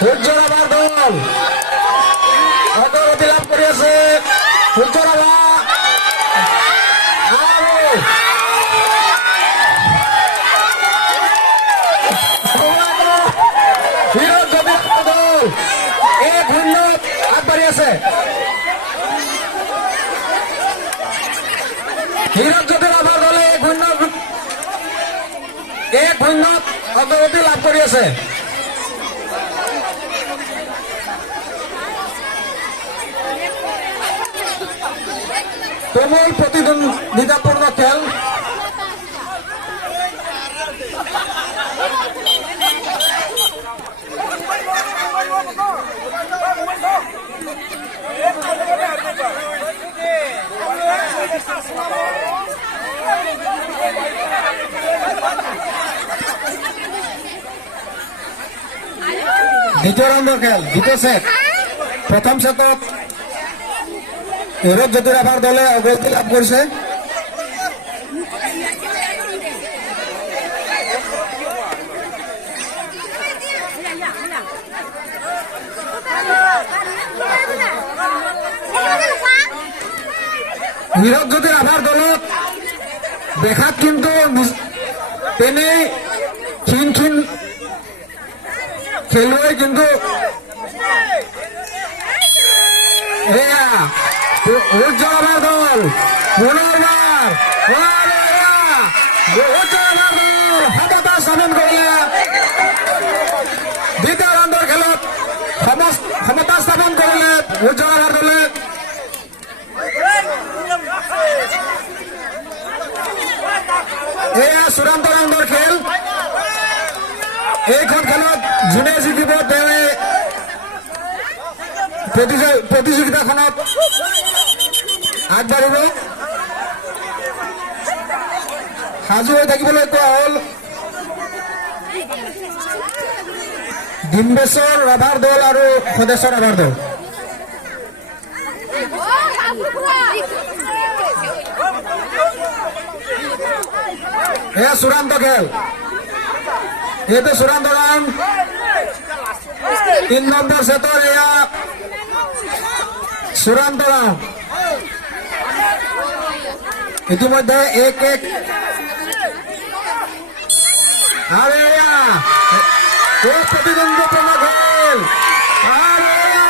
সূৰ্যৰাভাৰ দল অগ্ৰগতি লাভ কৰি আছে। সূৰ্যৰাভা হীৰক জ্যোতিৰাভাৰ দল 1-0 আগবাঢ়ি আছে। হীৰক জ্যোতিৰাভাৰ দলে 1-0 অগ্ৰগতি লাভ কৰি আছে। তুমুল প্ৰতিদ্বন্দ্বিতাপূৰ্ণ খেল। দ্বিতীয় ৰাউণ্ডৰ খেল, দ্বিতীয় ছেট। প্ৰথম ছেটত হীৰক জ্যোতিৰাভাৰ দলে অগ্ৰগতি লাভ কৰিছে। হীৰক জ্যোতিৰাভাৰ দলত দেখাত কিন্তু তেনেই ক্ষীণ খেলুৱৈ, কিন্তু এয়া সূৰ্যৰাভাৰ দল পুনৰবাৰ সূৰ্যৰাভাৰ দল সমতা স্থাপন কৰিলে। দ্বিতীয় ৰাউণ্ডৰ খেলত সমতা স্থাপন কৰিলে সূৰ্যৰাভাৰ দলে। এয়া চূড়ান্ত ৰাউণ্ডৰ খেল। এইখন খেলত যোনে জিকিব তেওঁৱে প্ৰতিযোগিতাখনত আগবাঢ়িব। সাজু হৈ থাকিবলৈ কোৱা হ'ল ডিম্বেশ্বৰ ৰাভাৰ দল আৰু সদেশ্বৰ ৰাভাৰ দল। এয়া চূড়ান্ত খেল, এইটো চূড়ান্ত ৰাউণ্ড। 3 নম্বৰ ছেটৰ এয়া চূড়ান্ত ৰাউণ্ড। ইতিমধ্যে 1-1 আৰু এয়া প্ৰতিদ্বন্দ্বিপূৰ্ণ খেল। আৰু এয়া